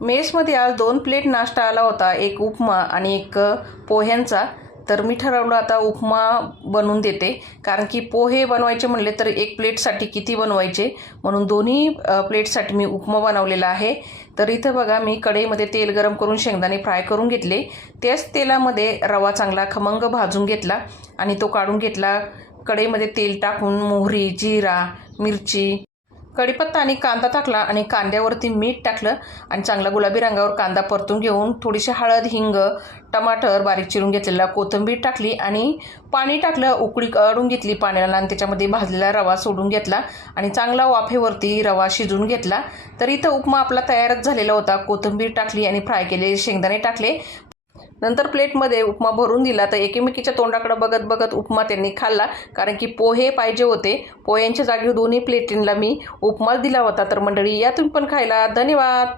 मेसमध्ये आज 2 प्लेट नाश्ता आला होता, एक उपमा आणि एक पोह्यांचा. तर मी ठरवलं आता उपमा बनवून देते, कारण की पोहे बनवायचे म्हणले तर 1 प्लेटसाठी किती बनवायचे, म्हणून दोन्ही प्लेटसाठी मी उपमा बनवलेला आहे. तर इथं बघा मी कढईमध्ये तेल गरम करून शेंगदाणे फ्राय करून घेतले. त्याच तेलामध्ये रवा चांगला खमंग भाजून घेतला आणि तो काढून घेतला. कढईमध्ये तेल टाकून मोहरी, जिरा, मिरची, कढीपत्ता आणि कांदा टाकला आणि कांद्यावरती मीठ टाकलं आणि चांगला गुलाबी रंगावर कांदा परतून घेऊन थोडीशी हळद, हिंग, टमाटर बारीक चिरून घेतलेला, कोथिंबीर टाकली आणि पाणी टाकलं. उकळी काढून घेतली पाण्याला आणि त्याच्यामध्ये भाजलेला रवा सोडून घेतला आणि चांगला वाफेवरती रवा शिजून घेतला. तर इथं उपमा आपला तयारच झालेला होता. कोथिंबीर टाकली आणि फ्राय केलेले शेंगदाणे टाकले. नंतर प्लेटमध्ये उपमा भरून दिला. तर एकमेकीच्या तोंडाकडे बघत बघत उपमा त्यांनी खाल्ला, कारण की पोहे पाहिजे होते. पोह्यांच्या जागी दोन्ही प्लेटींना मी उपमाच दिला होता. तर मंडळी या तुम्ही पण खायला. धन्यवाद.